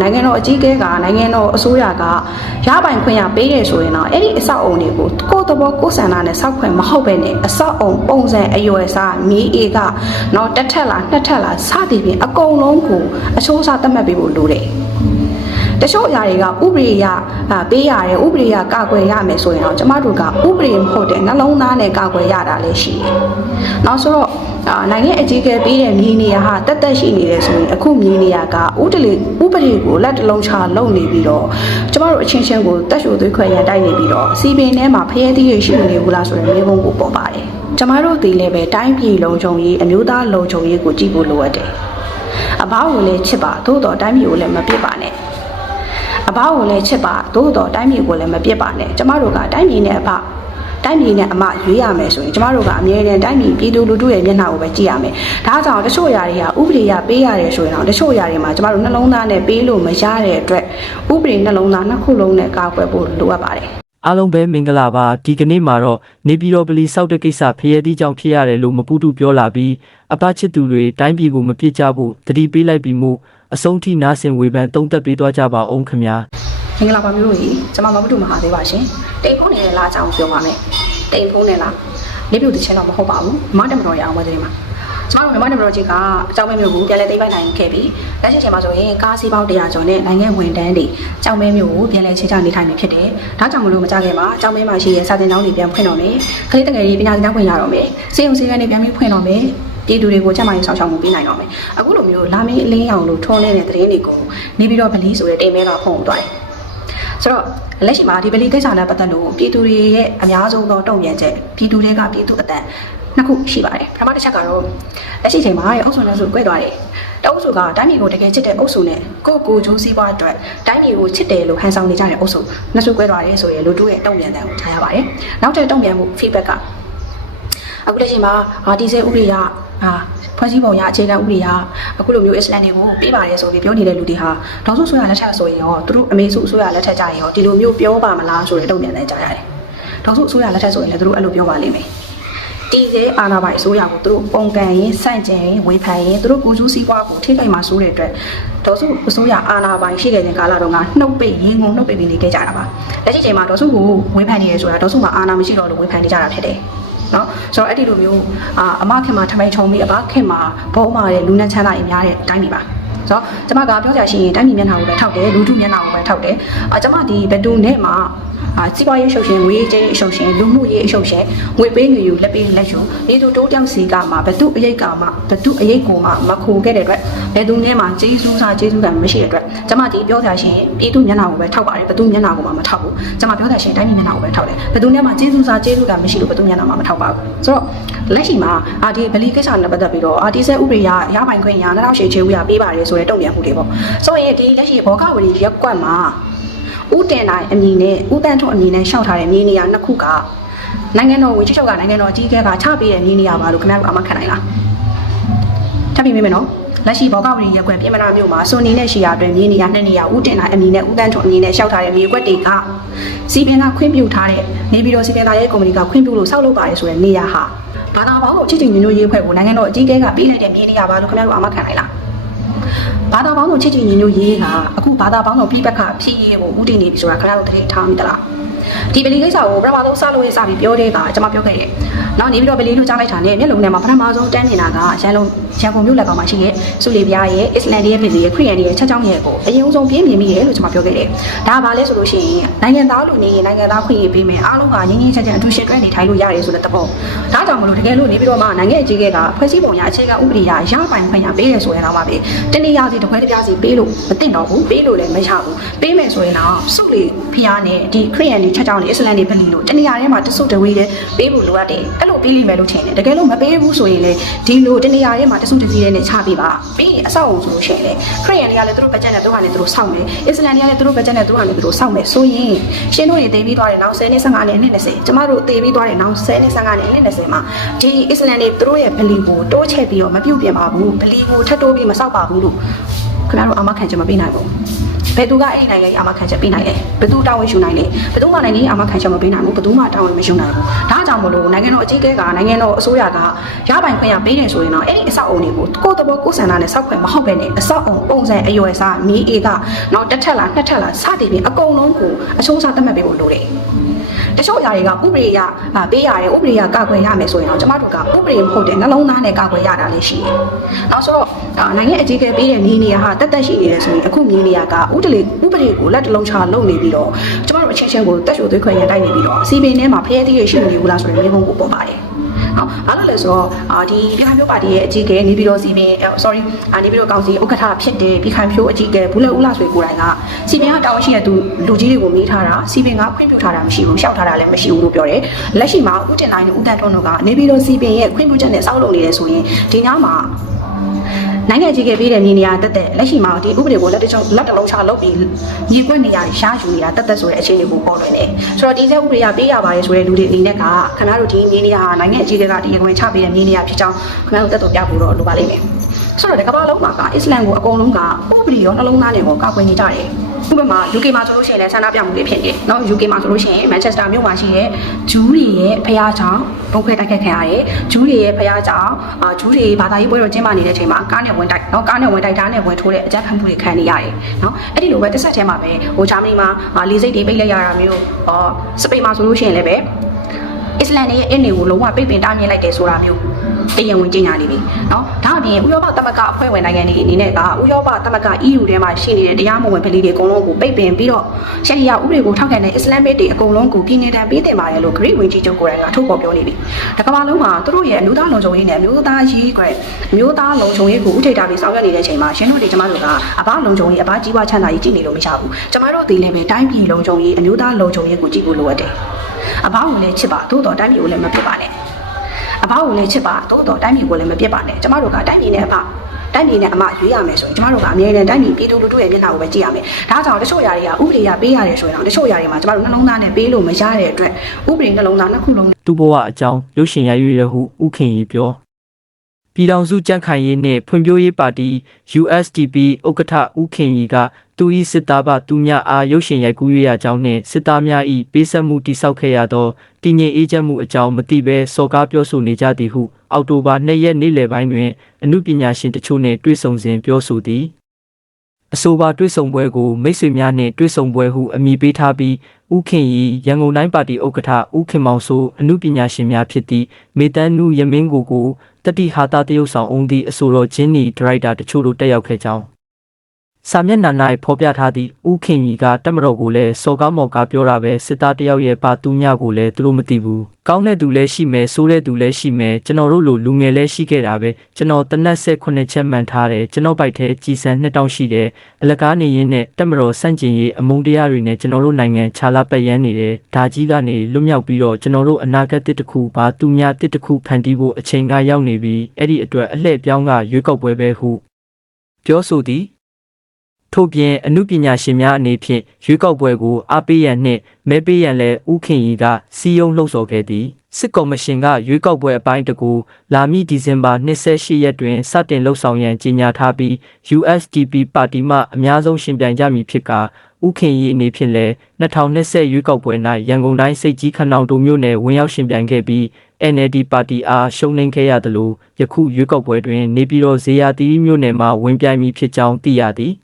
နိုင်ငံတော်အကြီးအကဲကနိုင်ငံတော်အစိုးရကရပိုင်ခွင့်ရပေးတယ်ဆိုရင်တော့အဲ့ဒီအဆောက်အုံတွေကိုကိုယ့်သဘောကိုယ်ဆန္ဒနဲ့စောက်ခွင့်မဟုတ်ပဲနဲ့အဆောက်အုံပုံစံအရွယ်စားမြေအေကနော်တစ်ထက်လားနှစ်ထက်လားစသည်ဖြင့်အကုန်လုံးကိုအချိုးအစားသတ်မှတ်ပေးဖို့လိုတယ် တချို့အရာတွေကဥပဒေရအာပေးရတယ်ဥပဒေရကာကွယ်ရမယ်ဆိုရင်တော့ကျမတို့ကဥပဒေမဟုတ်တဲ့နှလုံးသားနဲ့ကာကွယ်ရတာလည်းရှိတယ်။နောက်ဆိုတော့အာနိုင်ငံအကြီးအကဲပေးတဲ့မြေနေရာဟာတက်တက်ရှိနေတယ်ဆိုရင်အခုမြေနေရာကဥတလေဥပဒေကိုလက်တလုံးချလုံနေပြီးတော့ကျမတို့အချင်းချင်းကိုတက်ရှိုသွေးခွဲရန်တိုက်နေပြီးတော့စီပင်ထဲမှာဖျဲသီးရရှိနေဘူးလားဆိုတဲ့မေးခွန်းကိုပေါ်ပါတယ်။ကျမတို့ဒီလည်းပဲတိုင်းပြည်လုံခြုံရေးအမျိုးသားလုံခြုံရေးကိုကြည့်ဖို့လိုအပ်တယ်။အဘောက်ကိုလည်းချစ်ပါသို့တော်တိုင်းပြည်ကိုလည်းမပြစ်ပါနဲ့။ အဘောက်ကိုလည်းချစ်ပါသို့တော်တိုင်းပြည်ကိုလည်းမပြစ်ပါနဲ့ကျမတို့ကတိုင်းပြည်နဲ့အဘတိုင်းပြည်နဲ့အမရွေးရမယ်ဆိုရင်ကျမတို့ကအမြဲတမ်းတိုင်းပြည်ပြည်သူလူထုရဲ့မျက်နှာကိုပဲကြည့်ရမယ်။ဒါကြောင့်တချို့ຢာတွေကဥပဒေရပေးရတယ်ဆိုရင်တော့တချို့ຢာတွေမှာကျမတို့နှလုံးသားနဲ့ပေးလို့မရတဲ့အတွက်ဥပဒေနှလုံးသားနှစ်ခုလုံးနဲ့ကာကွယ်ဖို့လိုအပ်ပါတယ်။အားလုံးပဲမင်္ဂလာပါဒီကနေ့မှာတော့နေပြည်တော်ပလီစောက်တဲ့ကိစ္စဖျဲသီးကြောင့်ဖြစ်ရတယ်လို့မပူတူပြောလာပြီးအပချစ်သူတွေတိုင်းပြည်ကိုမပြစ်ကြဘူးတတိပေးလိုက်ပြီးမှု အဆုံးထိနားဆင်ဝေဖန်တုံးသက်ပေးသွားကြပါအောင်ခင်ဗျာမင်္ဂလာပါမျိုးကြီးကျွန်မမဘုဒ္ဓမဟာသေးပါရှင်တိမ်ဖုန်းနဲ့လားအကြောင်းပြောပါမယ်တိမ်ဖုန်းနဲ့လားနေပြုတ်တချင်တော့မဟုတ်ပါဘူးမတမတော်ရအောင်ပါသေးမှာကျွန်တော်တို့မြန်မာတမတော်ကြီးကအကြောင်းမဲမျိုးကိုပြန်လည်သိမ်းပိုက်နိုင်ခဲ့ပြီးလက်ရှိချိန်မှာဆိုရင်ကားစီးပေါင်း100ကျော်နဲ့နိုင်ငံဝန်တန်းတွေအကြောင်းမဲမျိုးကိုပြန်လည်ချင်းချနေထိုင်နေဖြစ်တယ်ဒါကြောင့်မလို့မကြခင်မှာအကြောင်းမဲမှာရှိတဲ့စာသင်ကျောင်းတွေပြန်ဖွင့်တော့မယ်ခလေးတငယ်ကြီးပညာသင်ကျောင်းဖွင့်ရတော့မယ်စေုံစည်းကမ်းတွေပြန်ပြီးဖွင့်တော့မယ် ပြည်သူတွေကိုချက်မှန်ဆောင်ရှောက်မှုပေးနိုင်တော့မယ်အခုလိုမျိုးလာမင်းအလင်းရောင်လို့ထွန်းနေတဲ့သတင်းတွေကိုနေပြီးတော့ဗလီဆိုတဲ့တိမ်မဲကဖုံသွားတယ်ဆိုတော့လက်ရှိမှာဒီပလီကိစ္စနဲ့ပတ်သက်လို့ပြည်သူတွေရဲ့အများဆုံးသောတုံ့ပြန်ချက်ပြည်သူတွေကပြည်သူအတန်နှစ်ခုရှိပါတယ်ပထမတစ်ချက်ကတော့လက်ရှိချိန်မှာအုပ်စုနဲ့စု꿰သွားတယ်တအုပ်စုကတိုင်းပြည်ကိုတကယ်ချစ်တဲ့အုပ်စုနဲ့ကိုယ့်ကိုယ်ကျိုးစည်းပွားအတွက်တိုင်းပြည်ကိုချစ်တယ်လို့ဟန်ဆောင်နေကြတဲ့အုပ်စုနှစ်စု꿰သွားတယ်ဆိုရင်လူတို့ရဲ့တုံ့ပြန်တဲ့ကိုကြားရပါတယ်နောက်ထပ်တုံ့ပြန်မှု feedback ကအခုလက်ရှိမှာအာဒီဇယ်ဥပဒေရ အာဖွဲ့စည်းပုံရအခြေခံဥပဒေရအခုလိုမျိုးအစ္စလမ်တွေကိုပေးပါတယ်ဆိုပြီးပြောနေတဲ့လူတွေဟာဒေါက်စုဆိုရလက်ထက်ဆိုရင်ရောသူတို့အမေစုဆိုရလက်ထက်ကြရင်ရောဒီလိုမျိုးပြောပါမလားဆိုတဲ့တုံ့ပြန်တဲ့ကြားရတယ်ဒေါက်စုဆိုရလက်ထက်ဆိုရင်လည်းသူတို့အဲ့လိုပြောပါလိမ့်မယ်တီးသေးအာနာပိုင်အစိုးရကိုသူတို့ပုံကန်ရင်စန့်ကျင်ရင်ဝေဖန်ရင်သူတို့ကိုကျူးစည်းပွားကိုထိခိုက်မှာဆိုတဲ့အတွက်ဒေါက်စုအစိုးရအာနာပိုင်ရှိခဲ့တဲ့ကာလတုန်းကနှုတ်ပိတ်ရင်းကုန်နှုတ်ပိတ်ပြီးနေခဲ့ကြတာပါလက်ရှိချိန်မှာဒေါက်စုကိုဝေဖန်နေရဆိုတာဒေါက်စုမှာအာနာမရှိတော့လို့ဝေဖန်နေကြတာဖြစ်တယ် နော်ဆိုတော့အဲ့ဒီလိုမျိုးအာအမခင်မှာထမိုင်ချုံပြီးအဘခင်မှာဘုံမာတဲ့လူနဲ့ချမ်းသာရေးများတဲ့အတိုင်းပြီပါ ဆိုတော့ကျမကပြောကြရှိရင်တိုင်းပြည်မျက်နှာကိုပဲထောက်တယ်လူထုမျက်နှာကိုပဲထောက်တယ်အာကျမဒီဘတူနဲ့မှာအာစီးပွားရေးရှုပ်ရှင်ငွေရေးကြေးရေးရှုပ်ရှင်လူမှုရေးအရှုပ်ရှင်ငွေပေးငွေယူလက်ပေးလက်ယူဒီသူတိုးတောင်စီကမှာဘသူအရေးကမှာဘသူအရေးကိုမှမခိုခဲ့တဲ့အတွက်ဘယ်သူနဲ့မှကျေးဇူးစားကျေးဇူးကံမရှိတဲ့အတွက်ကျမဒီပြောကြရှိရင်ပြည်သူမျက်နှာကိုပဲထောက်ပါတယ်ဘသူမျက်နှာကိုမှမထောက်ဘူးကျမပြောကြရှိရင်တိုင်းပြည်မျက်နှာကိုပဲထောက်တယ်ဘသူနဲ့မှကျေးဇူးစားကျေးဇူးကံမရှိလို့ဘသူမျက်နှာမှမထောက်ပါဘူးဆိုတော့လက်ရှိမှာအာဒီဗလီကိစ္စနဲ့ပတ်သက်ပြီးတော့အာဒီဆက်ဥပဒေရရပိုင်ခွင့်ရနောက်ရှေ့ချေဦးရပေးပါတယ်ဆိုတဲ့တုံ့ပြန်မှုတွေပေါ့ဆိုရင်ဒီလက်ရှိဘောကဝရီရက်ကွက်မှာဥတင်နိုင်အမည်နဲ့ဥတန်းထွန်းအမည်နဲ့ရှောက်ထားတဲ့မြေနေရာနှစ်ခုကနိုင်ငံတော်ဝင်ချုပ်ချုပ်ကနိုင်ငံတော်အကြီးအကဲကချပေးတဲ့မြေနေရာပါလို့ခင်ဗျားတို့အမှတ်ခံနိုင်လားထပ်ပြီးမိမယ်နော်လက်ရှိဘောကဝရီရက်ကွက်ပြည်မနာမြို့မှာစွန်နီနဲ့ရှီယာအတွင်းမြေနေရာနှစ်နေရာဥတင်နိုင်အမည်နဲ့ဥတန်းထွန်းအမည်နဲ့ရှောက်ထားတဲ့မြေကွက်တွေကစီပင်ကခွင့်ပြုထားတဲ့နေပြည်တော်စီပင်သားရဲ့ကုမ္ပဏီကခွင့်ပြုလို့ဆောက်လုပ်ပါတယ်ဆိုတဲ့နေရာဟာဘာသာပေါင်းကိုချစ်ချင်ညွှန်ညွှန်ရေးဖွဲ့ကိုနိုင်ငံတော်အကြီးအကဲကပေးလိုက်တဲ့မြေနေရာပါလို့ခင်ဗျားတို့အမှတ်ခံနိုင်လား ဘာသာပေါင်းစုံချစ်ချစ်ညီညွတ်ရေးကအခုဘာသာပေါင်းစုံပြိပက္ခဖြစ်ရေးကိုဥတည်နေပြီဆိုတာခင်ဗျားတို့တတိထားမိသလား ဒီပလီကိစ္စကိုပထမဆုံးစလို့ရစပြီးပြောတဲ့ကကျွန်မပြောခဲ့တယ်။နောက်နေပြီးတော့ပလီလို့ကြားလိုက်တာနဲ့မျက်လုံးထဲမှာပထမဆုံးတန်းနေတာကရန်လုံးရန်ကုန်မြို့လက်ကောင်မှာရှိတဲ့စုလီပြားရဲ့အစ္စလမ်ရဲ့ပြည်ရဲ့ခရီးယန်ရဲ့ချက်ချောင်းရဲ့ကိုအရင်ဆုံးပြင်းပြင်းမိတယ်လို့ကျွန်မပြောခဲ့တယ်။ဒါကဘာလဲဆိုလို့ရှိရင်နိုင်ငံသားလူနေရင်နိုင်ငံသားခွင့်ရပေးမယ်အားလုံးကငင်းငင်းချက်ချက်အထူးရှင်းတွဲနေထိုင်လို့ရတယ်ဆိုတဲ့သဘော။ဒါကြောင့်မလို့တကယ်လို့နေပြီးတော့မှနိုင်ငံအကြီးကဲကဖွဲ့စည်းပုံရအခြေခံဥပဒေရရပိုင်ခွင့်ရပေးရဆိုရင်တော့မှပဲတနည်းအားဖြင့်တစ်ခွဲတစ်ပြားစီပေးလို့မသိတော့ဘူးပေးလို့လည်းမရဘူးပေးမယ်ဆိုရင်တော့စုလီ ဖျားနဲ့ဒီခရီးယန်တွေချက်ချောင်းတွေအစ္စလမ်တွေဗလီလို့တနည်းအားထဲမှာတဆုတဝေးတဲ့ပေးဖို့လိုအပ်တယ်အဲ့လိုပေးလိမ့်မယ်လို့ထင်တယ်တကယ်လို့မပေးဘူးဆိုရင်လေဒီလိုတနည်းအားထဲမှာတဆုတဝေးတဲ့နဲ့ချပေးပါပြီးရင်အဆောက်အုံဆိုလို့ရှိရင်လေခရီးယန်တွေကလည်းသူတို့ဘတ်ဂျက်နဲ့သူတို့ကလည်းသူတို့စောင့်မယ်အစ္စလမ်တွေကလည်းသူတို့ဘတ်ဂျက်နဲ့သူတို့ကလည်းသူတို့စောင့်မယ်ဆိုရင်ရှင်းတို့တွေတည်ပြီးသွားတယ်နောက်10နှစ်15နှစ်နှစ်20ကျမတို့တည်ပြီးသွားတယ်နောက်10နှစ်15နှစ်နှစ်20မှာဒီအစ္စလမ်တွေသူတို့ရဲ့ဗလီကိုတိုးချဲ့ပြီးတော့မပြုတ်ပြင်ပါဘူးဗလီကိုထပ်တိုးပြီးမဆောက်ပါဘူးလို့ခင်ဗျားတို့အာမခံချက်မပေးနိုင်ဘူး ဘယ်သူကအဲ့ဒီနိုင်ငံကြီးအာမခံချက်ပေးနိုင်လဲဘယ်သူတာဝန်ယူနိုင်လဲဘယ်သူမှနိုင်ငံကြီးအာမခံချက်မပေးနိုင်ဘူးဘယ်သူမှတာဝန်မယူနိုင်ဘူးဒါကြောင့်မလို့နိုင်ငံတော်အကြီးအကဲကနိုင်ငံတော်အစိုးရကရပိုင်ခွင့်ရပေးတယ်ဆိုရင်တော့အဲ့ဒီအဆောက်အုံတွေကိုကိုယ့်တဘောကိုယ်ဆန္ဒနဲ့စောက်ခွင့်မဟုတ်ပဲနဲ့အဆောက်အုံပုံစံအရွယ်အစားမီးအေကနောက်တစ်ထက်လားနှစ်ထက်လားစသည်ဖြင့်အကုန်လုံးကိုအချိုးစားသတ်မှတ်ပေးဖို့လိုတယ်တချို့ຢာတွေကဥပဒေရအာပေးရတယ်ဥပဒေရကာကွယ်ရမယ်ဆိုရင်တော့ကျမတို့ကဥပဒေမဟုတ်တဲ့နှလုံးသားနဲ့ကာကွယ်ရတာလည်းရှိတယ်။နောက်ဆိုတော့ အာနိုင်ငံအကြီးအကဲပေးတဲ့နေနေရာဟာတက်တက်ရှိနေတယ်ဆိုရင်အခုနေနေရာကဥပဒေဥပဒေကိုလက်တလုံးချလုပ်နေပြီးတော့ကျမတို့အချင်းချင်းကိုတက်ရှိုသွေးခွဲရတိုက်နေပြီးတော့စီပင်ထဲမှာဖျဲသီးရရှိမနေဘူးလားဆိုတဲ့မြေပုံကိုပေါ်ပါတယ်။ဟုတ်ဘာလို့လဲဆိုတော့အာဒီပြည်ခိုင်ဖြိုးပါတီရဲ့အကြီးအကဲနေပြီးတော့စီပင် sorry အာနေပြီးတော့ကောင်စီဥက္ကဋ္ဌဖြစ်တဲ့ပြည်ခိုင်ဖြိုးအကြီးအကဲဘူးလက်ဦးလာဆွေကိုယ်တိုင်ကစီပင်ကတာဝန်ရှိတဲ့သူလူကြီးတွေကိုမေးထားတာစီပင်ကခွင့်ပြုထားတာမရှိဘူးရှောက်ထားတာလည်းမရှိဘူးလို့ပြောတယ်လက်ရှိမှာဦးတင်နိုင်နဲ့ဦးတန်းထွန်းတို့ကနေပြီးတော့စီပင်ရဲ့ခွင့်ပြုချက်နဲ့စောက်လုပ်နေတယ်ဆိုရင်ဒီညမှာ နိုင်ငံကြီးကပေးတဲ့နေနေရာတက်တက်လက်ရှိမှာဒီဥပဒေကိုလက်တချုံလက်တလုံးချလုပ်ပြီးမြေကွက်နေရာရှားယူနေတာတက်တက်ဆိုတဲ့အခြေအနေကိုပေါ်လွင်တယ်ဆိုတော့ဒီဆက်ဥပဒေကပေးရပါတယ်ဆိုတဲ့လူတွေအနေနဲ့ကခင်ဗျားတို့ဒီနေနေရာဟာနိုင်ငံအကြီးအကဲကတရားဝင်ချပေးတဲ့နေနေရာဖြစ်ကြောင်းခင်ဗျားတို့တက်တော်ပြဖို့တော့လိုပါလိမ့်မယ်ဆိုတော့ဒီကမ္ဘာလုံးမှာကအစ္စလမ်ကိုအကုန်လုံးကဥပဒေရောနှလုံးသားနဲ့ကိုကာကွယ်နေကြတယ် ဥပမာ UK မှာဆိုလို့ရှိရင်လည်းဆန္ဒပြမှုတွေဖြစ်နေတယ်။နော် UK မှာဆိုလို့ရှိရင် Manchester မြို့မှာရှိတဲ့ဂျူးတွေရဲ့ဖျားကြောင်ဘုံခွဲတိုက်ခတ်ခံရတယ်။ဂျူးတွေရဲ့ဖျားကြောင်အာဂျူးတွေဘာသာရေးပွဲတော်ကျင်းပနေတဲ့အချိန်မှာကားနဲ့ဝင်တိုက်နော်ကားနဲ့ဝင်တိုက်ဓာတ်နဲ့ဝင်ထိုးတဲ့အကြမ်းဖက်မှုတွေခံနေရတယ်။နော်အဲ့ဒီလိုပဲတစ်ဆက်တည်းမှာပဲဟိုဂျာမနီမှာအာလေစိတ်တွေပိတ်လိုက်ရတာမျိုးဟောစပိန်မှာဆိုလို့ရှိရင်လည်းပဲအစ္စလမ်ရဲ့အင်းတွေကိုလုံးဝပိတ်ပင်တားမြစ်လိုက်တယ်ဆိုတာမျိုး တရားဝင်ကြေညာနေပြီเนาะဒါအပြင်ဥရောပသမဂ္ဂအဖွဲ့ဝင်နိုင်ငံတွေအနေနဲ့ကဥရောပသမဂ္ဂ EU ထဲမှာရှိနေတဲ့တရားမဝင်ပြည်တွေအကုန်လုံးကိုပိတ်ပင်ပြီးတော့ရှရီယာဥပဒေကိုထောက်ခံတဲ့အစ္စလမ်မစ်တွေအကုန်လုံးကိုပြည်နေတာပေးတင်ပါတယ်လို့ဂရိဝင်ကြီးချုပ်ကိုယ်တိုင်ကထုတ်ဖော်ပြောနေပြီ။ဒါကမ္ဘာလုံးမှာသူတို့ရဲ့အမျိုးသားလုံခြုံရေးနဲ့အမျိုးသားရေးကွယ်အမျိုးသားလုံခြုံရေးကိုဥထိပ်ထားပြီးဆောင်ရွက်နေတဲ့အချိန်မှာရှင်းတို့တွေကျမတို့ကအဘလုံခြုံရေးအဘကြီးပွားချမ်းသာရေးကြည့်နေလို့မရဘူး။ကျမတို့ဒီလည်းပဲတိုင်းပြည်လုံခြုံရေးအမျိုးသားလုံခြုံရေးကိုကြည့်ဖို့လိုအပ်တယ်။အဘကိုလည်းချစ်ပါသို့တော်တိုင်းပြည်ကိုလည်းမပြစ်ပါနဲ့။ အဘကိုလည်းချစ်ပါသို့တော်တိုင်းပြည်ကိုလည်းမပြစ်ပါနဲ့ကျမတို့ကတိုင်းပြည်နဲ့အဘတိုင်းပြည်နဲ့အမရွေးရမယ်ဆိုရင်ကျမတို့ကအမြဲတမ်းတိုင်းပြည်ပြည်သူလူထုရဲ့မျက်နှာကိုပဲကြည့်ရမယ်။ဒါကြောင့်တချို့ຢာတွေကဥပဒေရပေးရတယ်ဆိုရင်တော့တချို့ຢာတွေမှာကျမတို့နှလုံးသားနဲ့ပေးလို့မရတဲ့အတွက်ဥပဒေနှလုံးသားနှစ်ခုလုံးသူ့ဘဝအကြောင်းရုပ်ရှင်ရိုက်ရွေးရဟုဥခင်ကြီးပြော ပြည်ထောင်စုကြံ့ခိုင်ရေးနှင့်ဖွံ့ဖြိုးရေးပါတီ USDP ဥက္ကဋ္ဌဥခင်ကြီးကသူ၏စစ်သားဘသူများအားရုပ်ရှင်ရိုက်ကူးရရကြောင်းနှင့်စစ်သားများ၏ပေးဆက်မှုတိဆောက်ခဲ့ရသောတည်ငြိမ်အေးချမ်းမှုအကြောင်းမသိဘဲစော်ကားပြောဆိုနေကြသည်ဟု အောက်တိုဘာ2ရက်နေ့လယ်ပိုင်းတွင်အမှုပညာရှင်တချို့နှင့်တွေ့ဆုံစဉ်ပြောဆိုသည်အဆိုပါတွေ့ဆုံပွဲကိုမိတ်ဆွေများနှင့်တွေ့ဆုံပွဲဟုအမည်ပေးထားပြီးဥခင်ရီရန်ကုန်တိုင်းပါတီဥက္ကဋ္ဌဥခင်မောင်ဆိုးအမှုပညာရှင်များဖြစ်သည့်မေတန်းနုယမင်းကိုကို တတိဟာတာတရုတ်ဆောင်အုံးသည့်အဆိုတော်ဂျင်းနီဒရိုက်တာတချို့တို့တက်ရောက်ခဲ့ကြောင်း စာမျက်နှာ၌ဖော်ပြထားသည့်ဥခင်ရီကတက်မတော်ကိုလည်းစော်ကားမော်ကားပြောတာပဲစစ်သားတယောက်ရဲ့ပါသူညကိုလည်းသူတို့မသိဘူးကောင်းတဲ့သူလည်းရှိမယ်ဆိုးတဲ့သူလည်းရှိမယ်ကျွန်တော်တို့လိုလူငယ်လည်းရှိခဲ့တာပဲကျွန်တော်တနက်ဆက်ခုနှစ်ချက်မှန်ထားတယ်ကျွန်တော်ပိုက်ထဲကြည်စံနှစ်တောင်းရှိတယ်အလကားနေရင်းနဲ့တက်မတော်စန့်ကျင်ရေးအမုန်းတရားတွေနဲ့ကျွန်တော်တို့နိုင်ငံခြာလာပတ်ရမ်းနေတယ်ဒါကြီးကနေလွတ်မြောက်ပြီးတော့ကျွန်တော်တို့အနာဂတ်တစ်တစ်ခုပါသူများတစ်တစ်ခုဖန်တီးဖို့အချိန်ကရောက်နေပြီအဲ့ဒီအတွက်အလှည့်ပြောင်းကရွေးကောက်ပွဲပဲဟုပြောဆိုသည် ထို့ပြင်အမှုပညာရှင်များအနေဖြင့်ရွေးကောက်ပွဲကိုအားပေးရန်နှင့်မဲပေးရန်လည်းဥခင်ရီကစီယုံလှုပ်ဆော်ခဲ့သည်စစ်ကော်မရှင်ကရွေးကောက်ပွဲအပိုင်းတကူလာမည့်ဒီဇင်ဘာ28ရက်တွင်စတင်လှုပ်ဆောင်ရန်ကြေညာထားပြီး USDP ပါတီမှအများဆုံးရှင်ပြိုင်ကြမည်ဖြစ်ကာဥခင်ရီအနေဖြင့်လည်း2020ရွေးကောက်ပွဲ၌ရန်ကုန်တိုင်းစိတ်ကြီးခနောင်တုံမြို့နယ်ဝင်ရောက်ရှင်ပြိုင်ခဲ့ပြီး NLD ပါတီအားရှုံးနိမ့်ခဲ့ရသလိုယခုရွေးကောက်ပွဲတွင် နေပြည်တော်ဇေယျတီမြို့နယ်မှဝင်ပြိုင်မည်ဖြစ်ကြောင်းသိရသည်